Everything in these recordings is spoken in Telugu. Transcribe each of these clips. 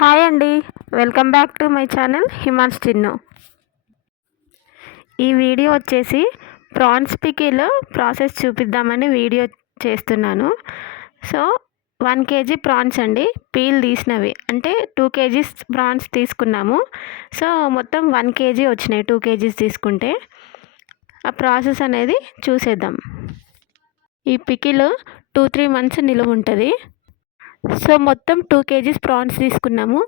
హాయ్ అండి. Welcome back to my channel Himans Chinnu ఈ వీడియో వచ్చేసి ప్రాన్స్ పికీలో ప్రాసెస్ చూపిద్దామని వీడియో చేస్తున్నాను. సో వన్ కేజీ ప్రాన్స్ అండి. పీల్ తీసినవి. అంటే టూ కేజీస్ ప్రాన్స్ తీసుకున్నాము. సో మొత్తం వన్ కేజీ వచ్చినాయి టూ కేజీస్ తీసుకుంటే. ఆ ప్రాసెస్ అనేది చూసేద్దాం. ఈ పికిల్ టూ త్రీ మంత్స్ నిలువ ఉంటుంది సో మొత్తం టూ కేజీస్ ప్రాన్స్ తీసుకున్నాము.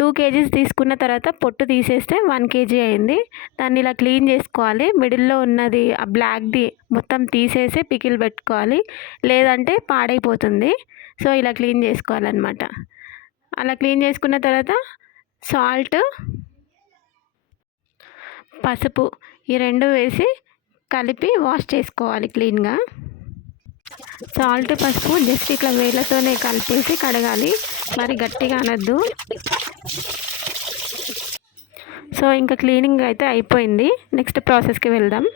టూ కేజీస్ తీసుకున్న తర్వాత పొట్టు తీసేస్తే వన్ కేజీ అయింది. దాన్ని ఇలా క్లీన్ చేసుకోవాలి. మిడిల్లో ఉన్నది ఆ బ్లాక్ది మొత్తం తీసేసి పికిల్ పెట్టుకోవాలి. లేదంటే పాడైపోతుంది. సో ఇలా క్లీన్ చేసుకోవాలన్నమాట. అలా క్లీన్ చేసుకున్న తర్వాత సాల్ట్ పసుపు ఈ రెండు వేసి కలిపి వాష్ చేసుకోవాలి క్లీన్గా. సాల్ట్ పసుపు జస్ట్ ఇట్లా వేళ్ళతోనే కలిపేసి కడగాలి. మరి గట్టిగా అనద్దు. సో ఇంకా క్లీనింగ్ అయితే అయిపోయింది. నెక్స్ట్ ప్రాసెస్కి వెళ్దాం.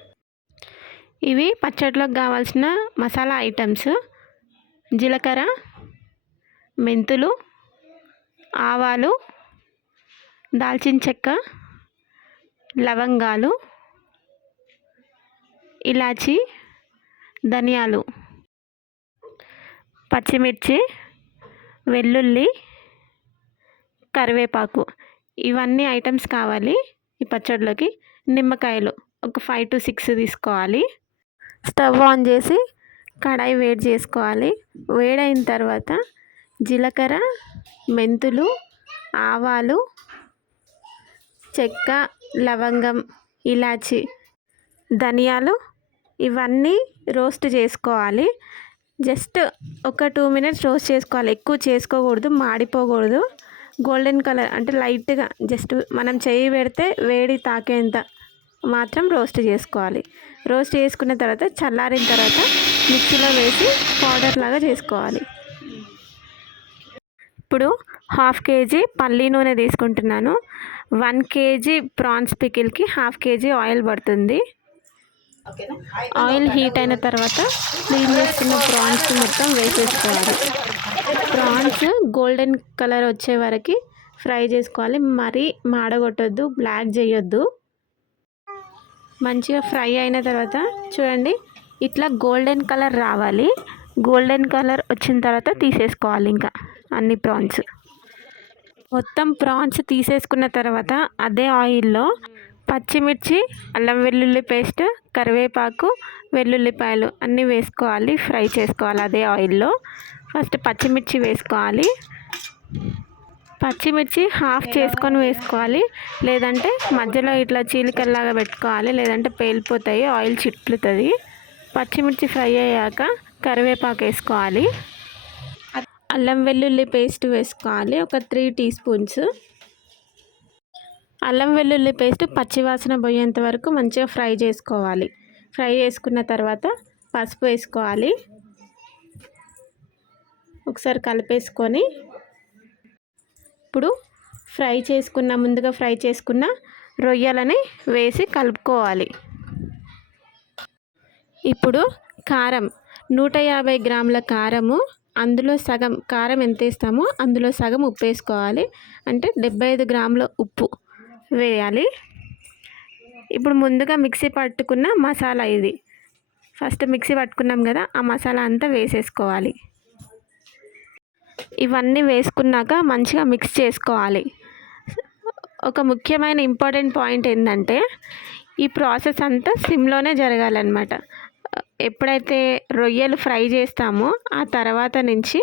ఇవి పచ్చడిలోకి కావాల్సిన మసాలా ఐటమ్స్ జీలకర్ర మెంతులు ఆవాలు దాల్చిన చెక్క లవంగాలు ఇలాచి ధనియాలు. పచ్చిమిర్చి వెల్లుల్లి కరివేపాకు. ఇవన్నీ ఐటమ్స్ కావాలి ఈ పచ్చడిలోకి నిమ్మకాయలు ఒక ఫైవ్ టు సిక్స్ తీసుకోవాలి. స్టవ్ ఆన్ చేసి కడాయి వేడి చేసుకోవాలి. వేడైన తర్వాత జీలకర్ర మెంతులు ఆవాలు చెక్క లవంగం ఇలాచి ధనియాలు ఇవన్నీ రోస్ట్ చేసుకోవాలి. జస్ట్ ఒక టూ మినిట్స్ రోస్ట్ చేసుకోవాలి. ఎక్కువ చేసుకోకూడదు మాడిపోకూడదు. గోల్డెన్ కలర్ అంటే లైట్గా జస్ట్ మనం చేయి పెడితే వేడి తాకేంత మాత్రం రోస్ట్ చేసుకోవాలి. రోస్ట్ చేసుకున్న తర్వాత చల్లారిన తర్వాత మిక్సీలో వేసి పౌడర్ లాగా చేసుకోవాలి. ఇప్పుడు హాఫ్ కేజీ పల్లీ నూనె తీసుకుంటున్నాను. వన్ కేజీ ప్రాన్స్ పికిల్కి హాఫ్ కేజీ ఆయిల్ పడుతుంది. ఆయిల్ హీట్ అయిన తర్వాత క్లీన్ చేసుకున్న ప్రాన్స్ మొత్తం వేసేసుకోవాలి. ప్రాన్స్ గోల్డెన్ కలర్ వచ్చే వరకు ఫ్రై చేసుకోవాలి. మరీ మాడగొట్టొద్దు బ్లాక్ చేయొద్దు. మంచిగా ఫ్రై అయిన తర్వాత చూడండి ఇట్లా గోల్డెన్ కలర్ రావాలి. గోల్డెన్ కలర్ వచ్చిన తర్వాత తీసేసుకోవాలి ఇంకా అన్ని ప్రాన్స్ మొత్తం ప్రాన్స్ తీసేసుకున్న తర్వాత అదే ఆయిల్లో పచ్చిమిర్చి అల్లం వెల్లుల్లి పేస్ట్ కరివేపాకు వెల్లుల్లిపాయలు అన్నీ వేసుకోవాలి ఫ్రై చేసుకోవాలి అదే ఆయిల్లో. ఫస్ట్ పచ్చిమిర్చి వేసుకోవాలి. పచ్చిమిర్చి హాఫ్ చేసుకొని వేసుకోవాలి. లేదంటే మధ్యలో ఇట్లా చీలికల్లాగా పెట్టుకోవాలి లేదంటే పేలిపోతాయి ఆయిల్ చిట్లుతుంది. పచ్చిమిర్చి ఫ్రై అయ్యాక కరివేపాకు వేసుకోవాలి. అల్లం వెల్లుల్లి పేస్ట్ వేసుకోవాలి ఒక త్రీ టీ స్పూన్స్. అల్లం వెల్లుల్లి పేస్ట్ పచ్చివాసన పోయేంత వరకు మంచిగా ఫ్రై చేసుకోవాలి. ఫ్రై చేసుకున్న తర్వాత పసుపు వేసుకోవాలి. ఒకసారి కలిపేసుకొని ఇప్పుడు ఫ్రై చేసుకున్న ముందుగా ఫ్రై చేసుకున్న రొయ్యలని వేసి కలుపుకోవాలి. ఇప్పుడు కారం నూట యాభై గ్రాముల కారము అందులో సగం కారం ఎంత వేస్తామో అందులో సగం ఉప్పు వేసుకోవాలి. అంటే డెబ్బై ఐదు గ్రాముల ఉప్పు. వేయాలి. ఇప్పుడు ముందుగా మిక్సీ పట్టుకున్న మసాలా ఇది. ఫస్ట్ మిక్సీ పట్టుకున్నాం కదా ఆ మసాలా అంతా వేసేసుకోవాలి. ఇవన్నీ వేసుకున్నాక మంచిగా మిక్స్ చేసుకోవాలి. ఒక ముఖ్యమైన ఇంపార్టెంట్ పాయింట్ ఏంటంటే ఈ ప్రాసెస్ అంతా సిమ్లోనే జరగాలన్నమాట. ఎప్పుడైతే రొయ్యలు ఫ్రై చేస్తామో ఆ తర్వాత నుంచి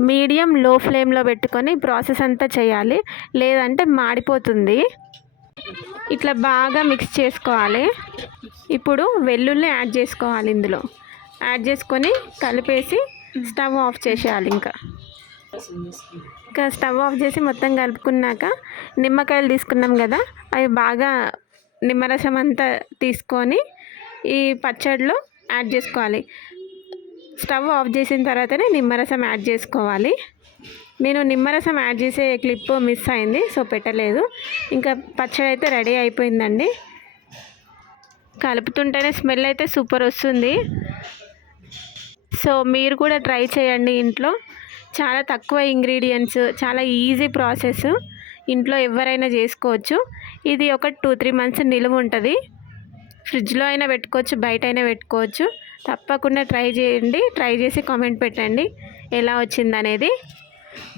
మీడియం లో ఫ్లేమ్లో పెట్టుకొని ప్రాసెస్ అంతా చేయాలి. లేదంటే మాడిపోతుంది. ఇట్లా బాగా మిక్స్ చేసుకోవాలి. ఇప్పుడు వెల్లుల్లి యాడ్ చేసుకోవాలి ఇందులో. యాడ్ చేసుకొని కలిపేసి స్టవ్ ఆఫ్ చేసేయాలి ఇంకా. ఇంకా స్టవ్ ఆఫ్ చేసి మొత్తం కలుపుకున్నాక నిమ్మకాయలు తీసుకున్నాం కదా అవి బాగా నిమ్మరసం అంతా తీసుకొని ఈ పచ్చడిలో యాడ్ చేసుకోవాలి. స్టవ్ ఆఫ్ చేసిన తర్వాతనే నిమ్మరసం యాడ్ చేసుకోవాలి. నేను నిమ్మరసం యాడ్ చేసే క్లిప్ మిస్ అయింది సో పెట్టలేదు. ఇంకా పచ్చడి అయితే రెడీ అయిపోయిందండి. కలుపుతుంటేనే స్మెల్ అయితే సూపర్ వస్తుంది. సో మీరు కూడా ట్రై చేయండి ఇంట్లో. చాలా తక్కువ ఇంగ్రీడియంట్స్ చాలా ఈజీ ప్రాసెస్ ఇంట్లో ఎవరైనా చేసుకోవచ్చు. ఇది ఒక టూ త్రీ మంత్స్ నిలువ ఉంటుంది. ఫ్రిడ్జ్లో అయినా పెట్టుకోవచ్చు బయట అయినా పెట్టుకోవచ్చు. తప్పకుండా ట్రై చేయండి. ట్రై చేసి కామెంట్ పెట్టండి. ఎలా వచ్చిందనేది.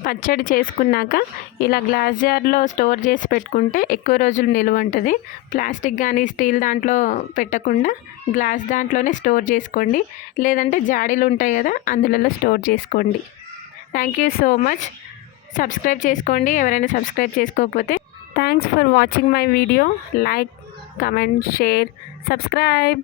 పచ్చడి చేసుకున్నాక ఇలా గ్లాస్ జార్లో స్టోర్ చేసి పెట్టుకుంటే ఎక్కువ రోజులు నిలువ ఉంటుంది. ప్లాస్టిక్ కానీ స్టీల్ దాంట్లో పెట్టకుండా గ్లాస్ దాంట్లోనే స్టోర్ చేసుకోండి. లేదంటే జాడీలు ఉంటాయి కదా అందులో స్టోర్ చేసుకోండి. Thank you so much. Subscribe చేసుకోండి. ఎవరైనా సబ్స్క్రైబ్ చేసుకోకపోతే thanks for watching my video. Like comment share subscribe.